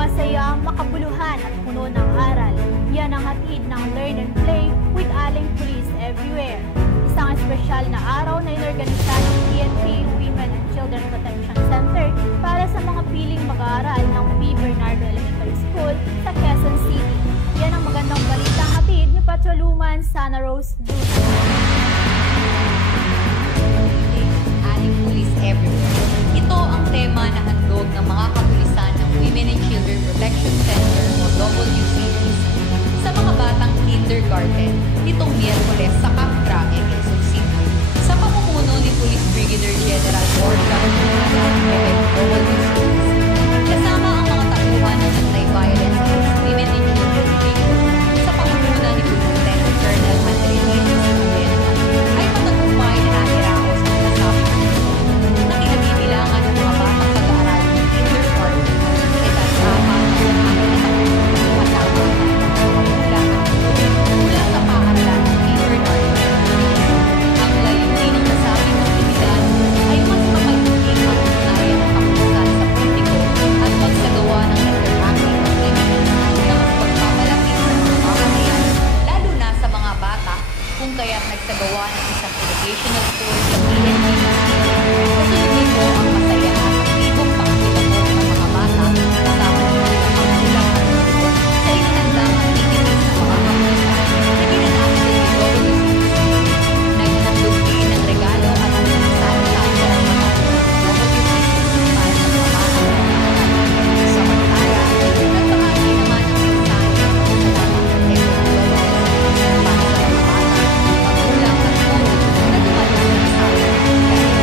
Masaya, makabuluhan at puno ng aral. Yan ang hatid ng Learn and Play with Aling Pulis Everywhere. Isang espesyal na araw na inorganisa ng PNP Women and Children Protection Center para sa mga piling mag-aaral ng P. Bernardo Elementary School sa Quezon City. Yan ang magandang balitang hatid ni Patrolwoman Sana Rose Luna. Aling Pulis Everywhere. Ito ang tema na handog ng mga kapulisan ng Women and Children Protection Center o WCPC sa mga batang kindergarten nitong Miyerkules sa Camp Craque, Quezon City. Sa pamumuno ni Police Brigadier General Borja WCPC, kasama ang mga tauhan ng anti-violence against women and children sa pamumuno ni Lieutenant Colonel Andrés ay matagumpay na nakiraos ang nasabing na kinabibilangan ng mga batang pag-aaral ng kindergarten ay kasama ang kasama mula sa paaralan ng kindergarten. Ang layunin ng nasabing aktibidad ay mas mapaigting ang ugnayan ng kapulisan sa politiko at pagsagawa ng interactive activities na mas pagpapalapit sa mga mamamayan, lalo na sa mga bata, kung kaya't nagsagawa ng isang educational tour sa PNP. Kasunod nito ang masaya at aktibong pakikilahok ng mga bata kasama ng mga magulang at guro sa inanandang activities ng mga kapulisan na ginanap sa WCPC. Naghandog din ng regalo at mensahe-mensahe ang mga WCPC para sa mga bata. Samantala, nagbahagi naman ng mensahe ng pasasalamat ng WCPC para sa mga bata, magulang at guro na dumating sa nasabing actividad.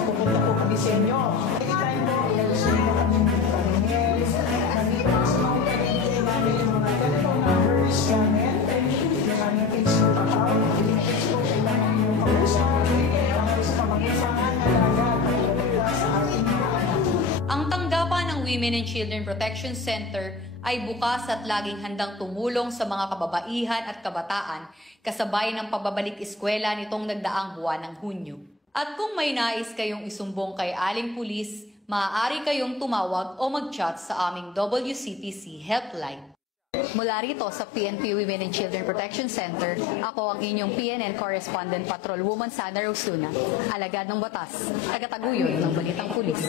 Pupunta po kami sa inyo. Anytime po, i-share mo kami ng paningil. Nandito sa mga paningil namin yung mga telephone numbers namin. Yung aming Facebook account. Facebook ay naman yung pag-usap. Sa pamag-usahan, alaga, pag-uligtas sa ating mga anak. Ang tanggapan ng Women and Children Protection Center ay bukas at laging handang tumulong sa mga kababaihan at kabataan kasabay ng pababalik eskwela nitong nagdaang buwan ng Hunyo. At kung may nais kayong isumbong kay Aling Pulis, maaari kayong tumawag o mag-chat sa aming WCPC helpline. Mula rito sa PNP Women and Children Protection Center, ako ang inyong PNN Correspondent Patrolwoman Sana Rose Luna, alagad ng batas, tagataguyod ng Balitang Pulis.